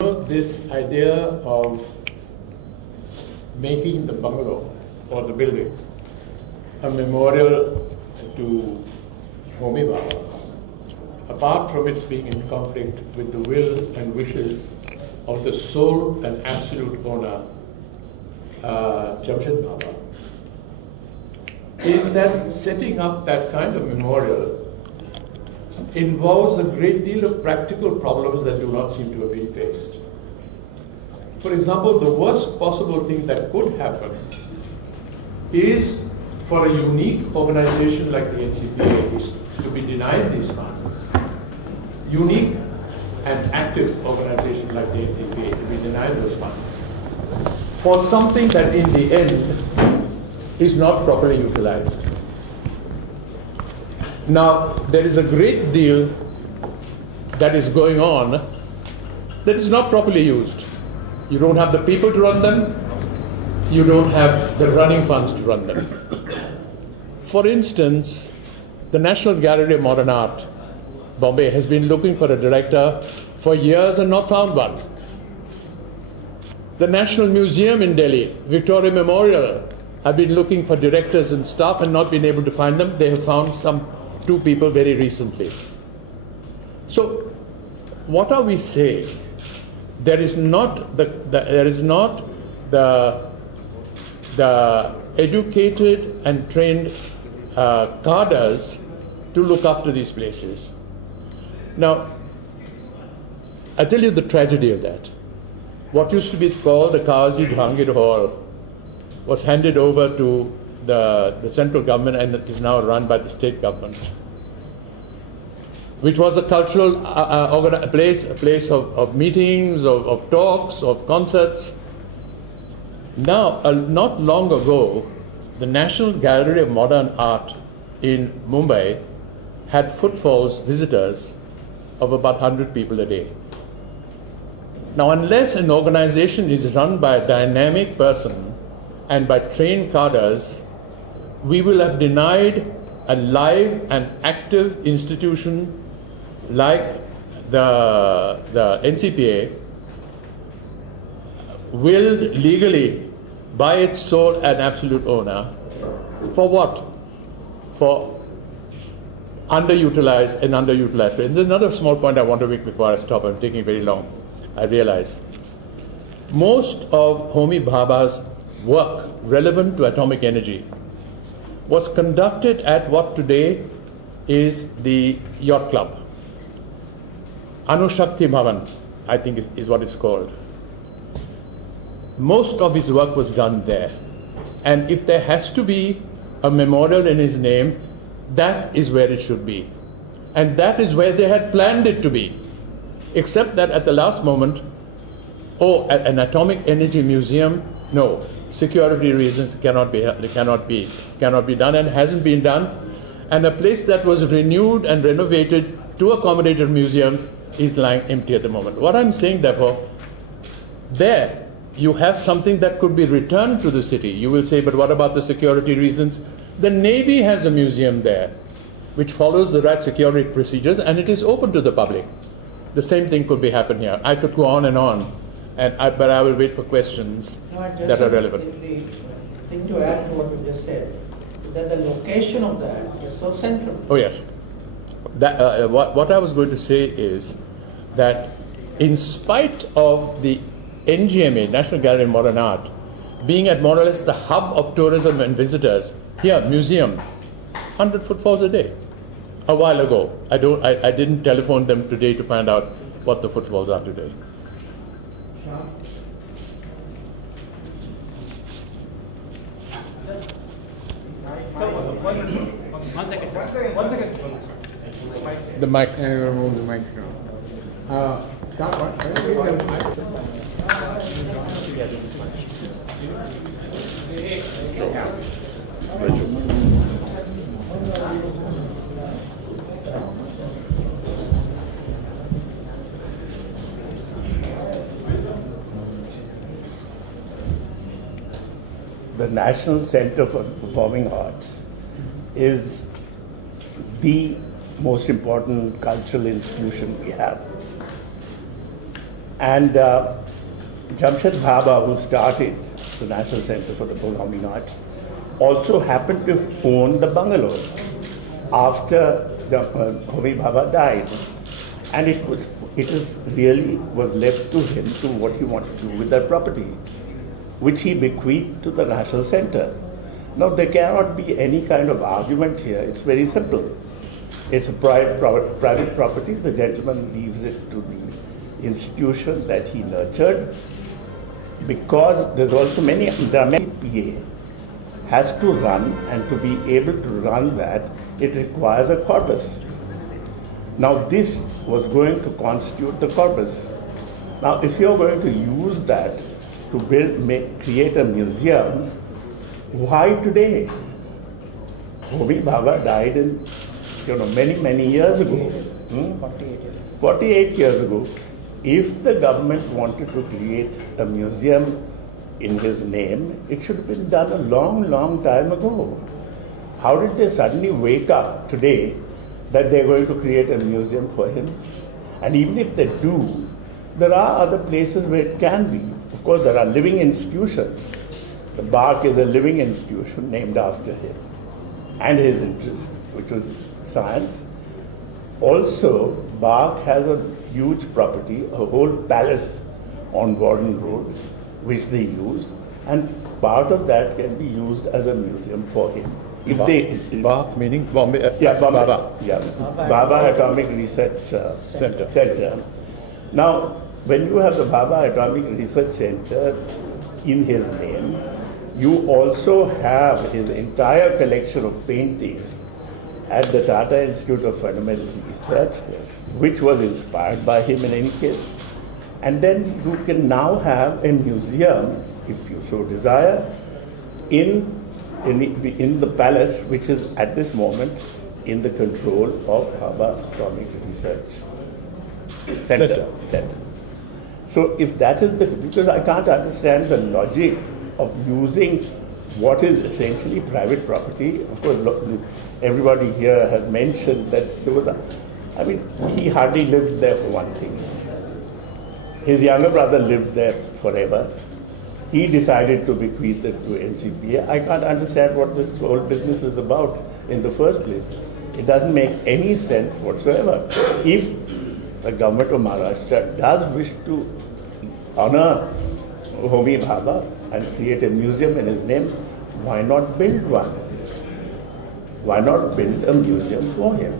This idea of making the bungalow or the building a memorial to Homi Bhabha, apart from its being in conflict with the will and wishes of the sole and absolute owner, Jamshed Bhabha, is that setting up that kind of memorial involves a great deal of practical problems that do not seem to have been faced. For example, the worst possible thing that could happen is for a unique organization like the NCPA to be denied these funds, unique and active organization like the NCPA to be denied those funds, for something that in the end is not properly utilized. Now, there is a great deal that is going on that is not properly used. You don't have the people to run them. You don't have the running funds to run them. For instance, the National Gallery of Modern Art, Bombay, has been looking for a director for years and not found one. The National Museum in Delhi, Victoria Memorial, have been looking for directors and staff and not been able to find them. They have found two people very recently. So, what are we saying? There is not the educated and trained cadres to look after these places. Now, I tell you the tragedy of that. What used to be called the Kazi Jahangir Hall was handed over to the central government and it is now run by the state government, which was a cultural place of meetings, of talks, of concerts. Now, not long ago, the National Gallery of Modern Art in Mumbai had footfalls, visitors, of about 100 people a day. Now, unless an organization is run by a dynamic person and by trained cadres, we will have denied a live and active institution like the NCPA, willed legally by its sole and absolute owner, for what? For underutilized. And there's another small point I want to make before I stop. I'm taking very long, I realize. Most of Homi Bhabha's work relevant to atomic energy was conducted at what today is the Yacht Club. Anushakti Bhavan, I think is what it's called. Most of his work was done there. And if there has to be a memorial in his name, that is where it should be. And that is where they had planned it to be. Except that at the last moment, an atomic energy museum, no, security reasons cannot be done and hasn't been done. And a place that was renewed and renovated to accommodate a museum is lying empty at the moment. What I'm saying, therefore, there you have something that could be returned to the city. You will say, but what about the security reasons? The Navy has a museum there, which follows the right security procedures, and it is open to the public. The same thing could be happen here. I could go on and on, but I will wait for questions that are relevant. The thing to add to what you just said is that the location of that is so central. Oh yes. What I was going to say is that in spite of the NGMA, National Gallery of Modern Art, being at more or less the hub of tourism and visitors, here, museum, 100 footfalls a day. A while ago. I didn't telephone them today to find out what the footfalls are today. One second. The mics. And we'll move the mics now. The National Center for Performing Arts is the most important cultural institution we have. And Jamshed Bhabha, who started the National Center for the Performing Arts, also happened to own the bungalows after Homi Bhabha died. And it was really left to him to what he wanted to do with that property, which he bequeathed to the National Center. Now, there cannot be any kind of argument here. It's very simple. It's a private property. The gentleman leaves it to the institution that he nurtured, because there are many PA has to run, and to be able to run that, it requires a corpus. Now, this was going to constitute the corpus. Now, if you're going to use that to create a museum, why today? Homi Bhabha died in, many years ago. 48 years ago. If the government wanted to create a museum in his name, it should have been done a long time ago. How did they suddenly wake up today that they're going to create a museum for him? And even if they do, there are other places where it can be. Of course, there are living institutions. The Bark is a living institution named after him and his interest, which was science. Also, Bark has a huge property, a whole palace on Gordon Road, which they use, and part of that can be used as a museum for him. If Bhabha meaning Bombay? Bhabha. Yeah, Bhabha Atomic Research Center. Now, when you have the Bhabha Atomic Research Center in his name, you also have his entire collection of paintings at the Tata Institute of Fundamental Research, which was inspired by him in any case. And then you can now have a museum, if you so desire, in the palace, which is at this moment in the control of Bhabha Atomic Research Center. So if that is because I can't understand the logic of using what is essentially private property. Of course, everybody here has mentioned that there was he hardly lived there for one thing. His younger brother lived there forever. He decided to bequeath it to NCPA. I can't understand what this whole business is about in the first place. It doesn't make any sense whatsoever. If the government of Maharashtra does wish to honor Homi Bhabha and create a museum in his name, why not build one? Why not build a museum for him?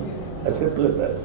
As simple as that.